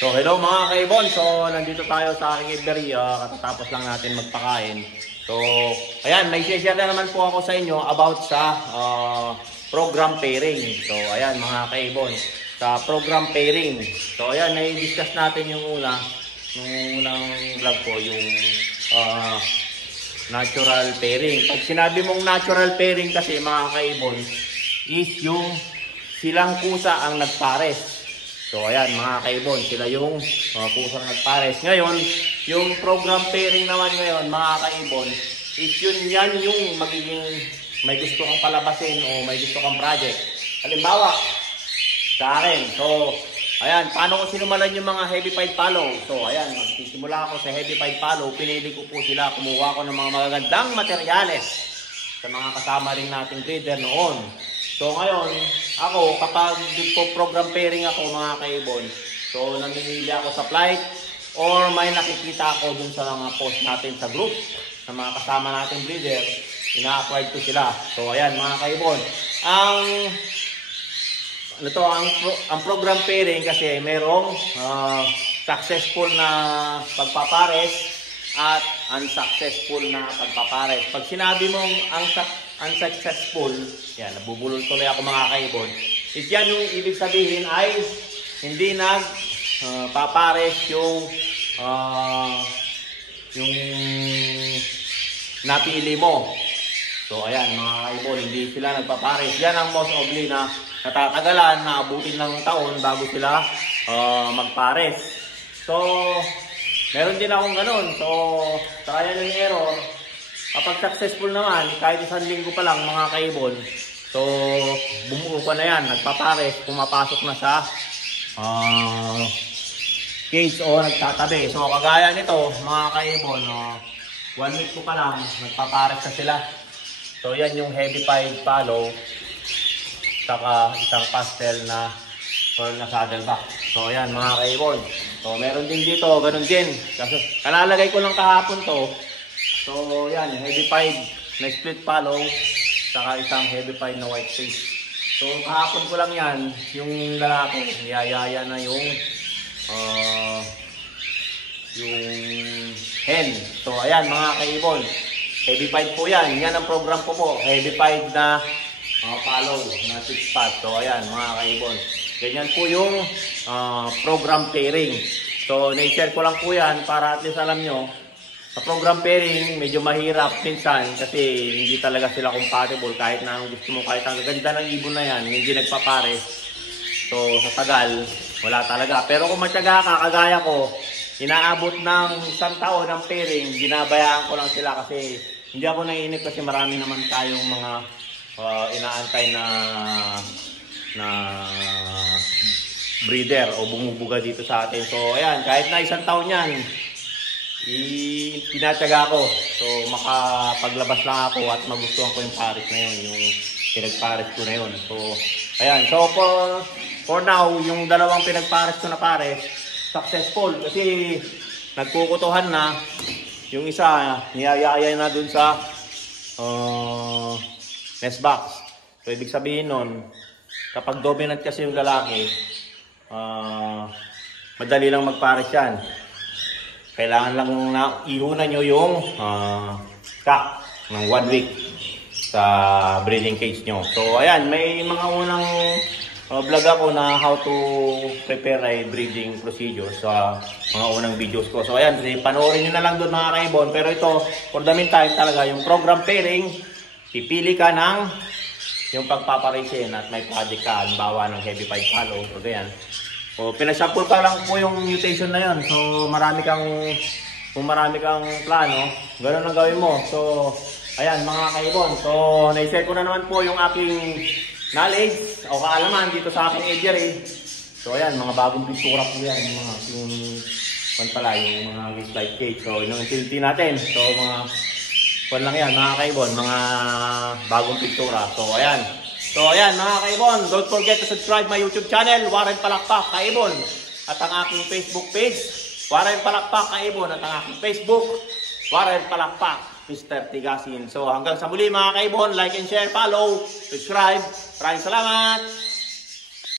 So hello mga kaibon, so nandito tayo sa aking Iberia, katatapos lang natin magpakain. So ayan, may share na naman po ako sa inyo about sa program pairing. So ayan mga kaibon, sa program pairing. So ayan, na-discuss natin yung unang vlog ko, yung natural pairing. Pag sinabi mong natural pairing kasi mga kaibon, is yung silang kusa ang nagpares. So ayan mga kaibon, sila yung kusang nagpares. Ngayon, yung program pairing naman ngayon mga kaibon, is yan yung magiging may gusto kang palabasin o may gusto kang project. Halimbawa, sa akin. So ayan, paano ko sinumalan yung mga heavy pied follow? So ayan, magsisimula ako sa heavy pied follow. Pinili ko po sila, kumuha ko ng mga magagandang materyales sa mga kasama rin nating breeder noon. So ngayon, ako kapag program pairing ako mga kaibon, so namimili ako sa flight or may nakikita ako dun sa mga post natin sa group sa mga kasama nating breeder, ina-acquired ko sila. So ayan mga kaibon, ang program pairing kasi merong successful na pagpapares at unsuccessful na pagpapares. Pag sinabi mong unsuccessful, yan, nabubulol tuloy ako mga kaibon, is yan yung ibig sabihin ay hindi papares yung napili mo. So ayan mga kaibon, hindi sila nagpapares. Yan ang most likely na natatagalan, na abutin ng taon bago sila magpares. So meron din akong ganun. So trial and error. Kapag successful naman, kahit isang linggo pa lang mga kaibon, so bumuo pa na yan, nagpapares, pumapasok na sa cage o nagtatabi. So kagaya nito mga kaibon, 1 week ko pa lang, nagpapares na sila. So yan yung heavy pied follow, saka isang pastel na pearl na saddleback. So ayan mga kaibon. So meron din dito, ganun din. Kasi kalalagay ko lang kahapon to. So yan, heavy pied na split follow, saka isang heavy pied na white face. So kahapon ko lang yan, yung lalaki, niyayaya na yung hen. So ayan mga kaibon, heavy pied po yan. Yan ang program ko po, heavy pied na follow na 6 spot. So ayan mga kaibon, ganyan po yung program pairing. So na-share ko lang po yan para at least alam nyo, sa program pairing medyo mahirap minsan kasi hindi talaga sila compatible. Kahit na anong gusto mo, kahit ang ganda ng ibon na yan, hindi nagpapares. So sa tagal, wala talaga. Pero kung matyaga ka, kagaya ko, inaabot ng 1 taon ng pairing, ginabayaan ko lang sila kasi hindi ako naiinip kasi marami naman tayong mga inaantay na breeder o bumubuga dito sa atin. So ayan, kahit na 1 taon yan, pinatyaga ko. So makapaglabas lang ako at magustuhan ko yung pares na yun, yung pinagpares ko na yun. So ayan, so for now, yung dalawang pinagpares ko na pares, successful kasi nagkukutuhan na. Yung isa, niyayaya na dun sa nest box. So ibig sabihin nun, kapag dominant kasi yung lalaki, madali lang magpares yan. Kailangan lang na ihunan nyo yung cock ng 1 week sa breeding cage nyo. So ayan, may mga unang vlog ako na how to prepare a breeding procedure sa mga unang videos ko. So ayan, panoorin nyo na lang doon mga kaibon. Pero ito, for the meantime talaga, yung program pairing, pipili ka ng yung pagpaparesin at may project ka, halimbawa ng heavy pied follow o ganyan. So pinasample pa lang po yung mutation na yun. So kung marami kang plano, ganoon ang gawin mo. So ayan mga kaibon, so na-share ko na naman po yung aking knowledge o kaalaman dito sa aking aviary. So ayan, mga bagong pintura po yan, yung mga slide cage. So yung utility natin, so mga lang yan mga kaibon, mga bagong pintura. So ayan mga kaibon, don't forget to subscribe my YouTube channel, Warren Palakpak Kaibon, at ang aking Facebook page, Warren Palakpak Kaibon, at ang aking Facebook, Warren Palakpak Mr. Tigasin. So hanggang sa muli mga kaibon, like and share, follow, subscribe. Maraming salamat!